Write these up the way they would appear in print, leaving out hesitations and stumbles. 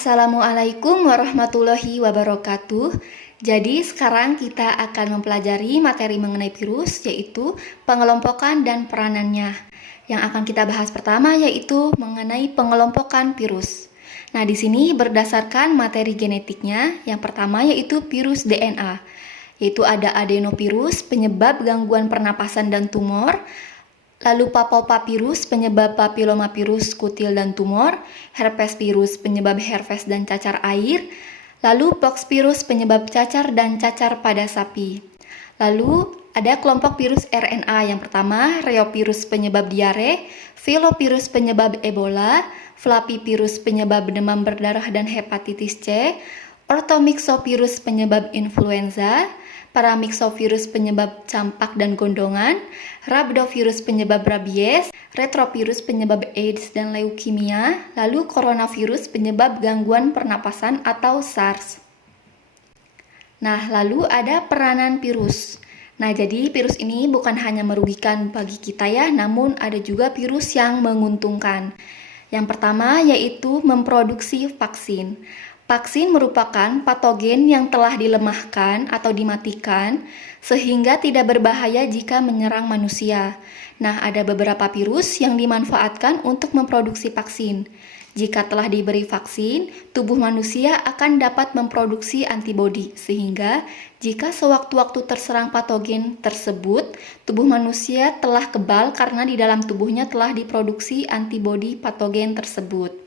Assalamualaikum warahmatullahi wabarakatuh. Jadi sekarang kita akan mempelajari materi mengenai virus, yaitu pengelompokan dan peranannya. Yang akan kita bahas pertama yaitu mengenai pengelompokan virus. Nah, di sini berdasarkan materi genetiknya, yang pertama yaitu virus DNA, yaitu ada adenovirus penyebab gangguan pernapasan dan tumor. Lalu papavirus penyebab papilomavirus kutil dan tumor, herpes virus penyebab herpes dan cacar air, lalu poxvirus penyebab cacar dan cacar pada sapi. Lalu ada kelompok virus RNA yang pertama, reovirus penyebab diare, filovirus penyebab Ebola, flavivirus penyebab demam berdarah dan hepatitis C, orthomyxovirus penyebab influenza, paramyxovirus penyebab campak dan gondongan, rhabdovirus penyebab rabies, retrovirus penyebab AIDS dan leukemia, lalu coronavirus penyebab gangguan pernapasan atau SARS. Nah, lalu ada peranan virus. Nah, jadi virus ini bukan hanya merugikan bagi kita ya, namun ada juga virus yang menguntungkan. Yang pertama yaitu memproduksi vaksin. Vaksin merupakan patogen yang telah dilemahkan atau dimatikan sehingga tidak berbahaya jika menyerang manusia. Nah, ada beberapa virus yang dimanfaatkan untuk memproduksi vaksin. Jika telah diberi vaksin, tubuh manusia akan dapat memproduksi antibodi, sehingga jika sewaktu-waktu terserang patogen tersebut, tubuh manusia telah kebal karena di dalam tubuhnya telah diproduksi antibodi patogen tersebut.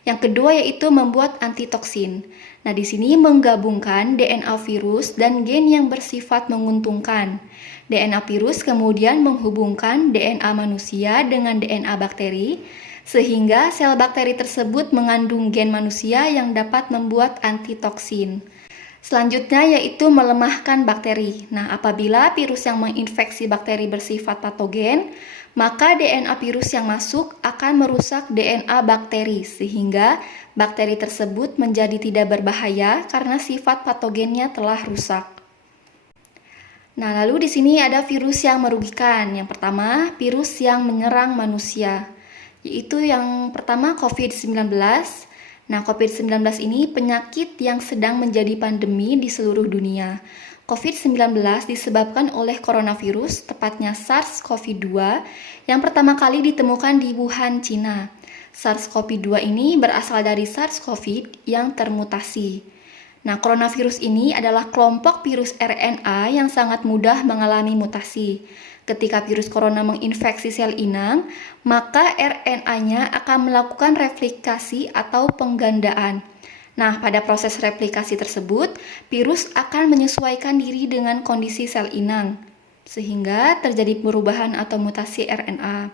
Yang kedua yaitu membuat antitoksin. Nah, di sini menggabungkan DNA virus dan gen yang bersifat menguntungkan. DNA virus kemudian menghubungkan DNA manusia dengan DNA bakteri, sehingga sel bakteri tersebut mengandung gen manusia yang dapat membuat antitoksin. Selanjutnya yaitu melemahkan bakteri. Nah, apabila virus yang menginfeksi bakteri bersifat patogen, maka DNA virus yang masuk akan merusak DNA bakteri sehingga bakteri tersebut menjadi tidak berbahaya karena sifat patogennya telah rusak. Nah, lalu di sini ada virus yang merugikan. Yang pertama, virus yang menyerang manusia, yaitu yang pertama COVID-19. Nah, COVID-19 ini penyakit yang sedang menjadi pandemi di seluruh dunia. COVID-19 disebabkan oleh coronavirus, tepatnya SARS-CoV-2, yang pertama kali ditemukan di Wuhan, Cina. SARS-CoV-2 ini berasal dari SARS-CoV yang termutasi. Nah, coronavirus ini adalah kelompok virus RNA yang sangat mudah mengalami mutasi. Ketika virus corona menginfeksi sel inang, maka RNA-nya akan melakukan replikasi atau penggandaan. Nah, pada proses replikasi tersebut, virus akan menyesuaikan diri dengan kondisi sel inang, sehingga terjadi perubahan atau mutasi RNA.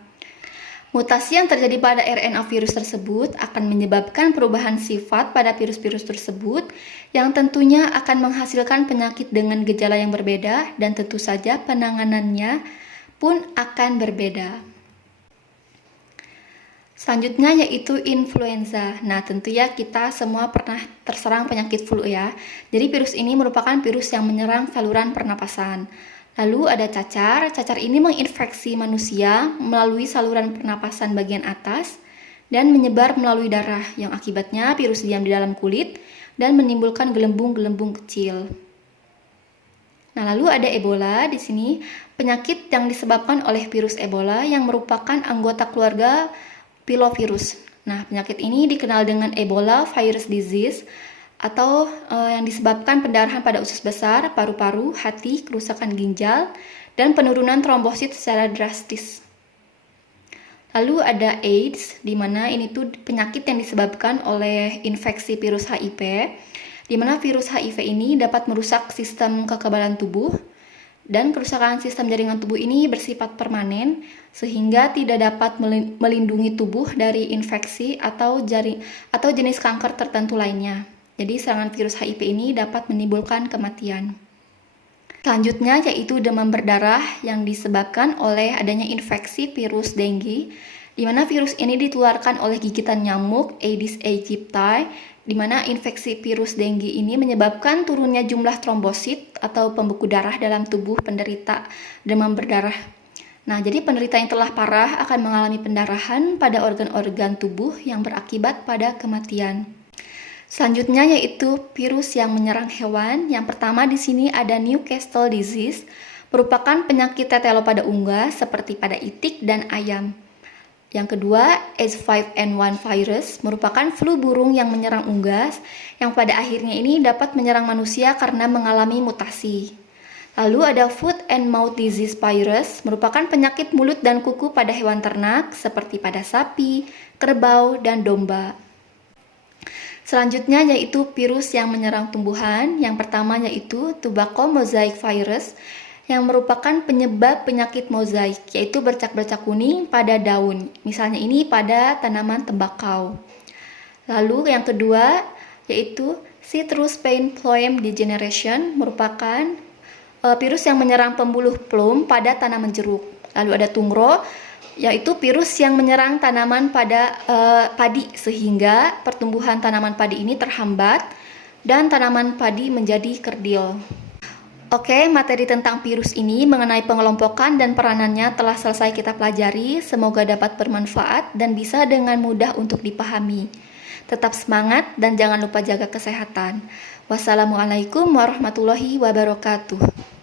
Mutasi yang terjadi pada RNA virus tersebut akan menyebabkan perubahan sifat pada virus-virus tersebut, yang tentunya akan menghasilkan penyakit dengan gejala yang berbeda, dan tentu saja penanganannya pun akan berbeda. Selanjutnya yaitu influenza. Nah, tentu ya kita semua pernah terserang penyakit flu ya. Jadi virus ini merupakan virus yang menyerang saluran pernapasan. Lalu ada cacar. Cacar ini menginfeksi manusia melalui saluran pernapasan bagian atas dan menyebar melalui darah, yang akibatnya virus diam di dalam kulit dan menimbulkan gelembung-gelembung kecil. Nah, lalu ada Ebola. Di sini penyakit yang disebabkan oleh virus Ebola yang merupakan anggota keluarga pilovirus. Nah, penyakit ini dikenal dengan Ebola virus disease atau yang disebabkan pendarahan pada usus besar, paru-paru, hati, kerusakan ginjal, dan penurunan trombosit secara drastis. Lalu ada AIDS, di mana ini tuh penyakit yang disebabkan oleh infeksi virus HIV, di mana virus HIV ini dapat merusak sistem kekebalan tubuh, dan kerusakan sistem jaringan tubuh ini bersifat permanen sehingga tidak dapat melindungi tubuh dari infeksi atau jenis kanker tertentu lainnya. Jadi serangan virus HIV ini dapat menimbulkan kematian. Selanjutnya yaitu demam berdarah yang disebabkan oleh adanya infeksi virus dengue, di mana virus ini ditularkan oleh gigitan nyamuk Aedes aegypti, di mana infeksi virus dengue ini menyebabkan turunnya jumlah trombosit atau pembeku darah dalam tubuh penderita demam berdarah. Nah, jadi penderita yang telah parah akan mengalami pendarahan pada organ-organ tubuh yang berakibat pada kematian. Selanjutnya yaitu virus yang menyerang hewan. Yang pertama di sini ada Newcastle disease, merupakan penyakit tetelo pada unggas seperti pada itik dan ayam. Yang kedua, H5N1 virus, merupakan flu burung yang menyerang unggas, yang pada akhirnya ini dapat menyerang manusia karena mengalami mutasi. Lalu ada Foot and Mouth Disease virus, merupakan penyakit mulut dan kuku pada hewan ternak seperti pada sapi, kerbau, dan domba. Selanjutnya yaitu virus yang menyerang tumbuhan. Yang pertama yaitu tobacco mosaic virus, yang merupakan penyebab penyakit mozaik, yaitu bercak-bercak kuning pada daun. Misalnya ini pada tanaman tembakau. Lalu yang kedua yaitu citrus paint phloem degeneration, merupakan virus yang menyerang pembuluh plum pada tanaman jeruk. Lalu ada tungro, yaitu virus yang menyerang tanaman pada padi sehingga pertumbuhan tanaman padi ini terhambat dan tanaman padi menjadi kerdil. Oke, materi tentang virus ini mengenai pengelompokan dan peranannya telah selesai kita pelajari. Semoga dapat bermanfaat dan bisa dengan mudah untuk dipahami. Tetap semangat dan jangan lupa jaga kesehatan. Wassalamualaikum warahmatullahi wabarakatuh.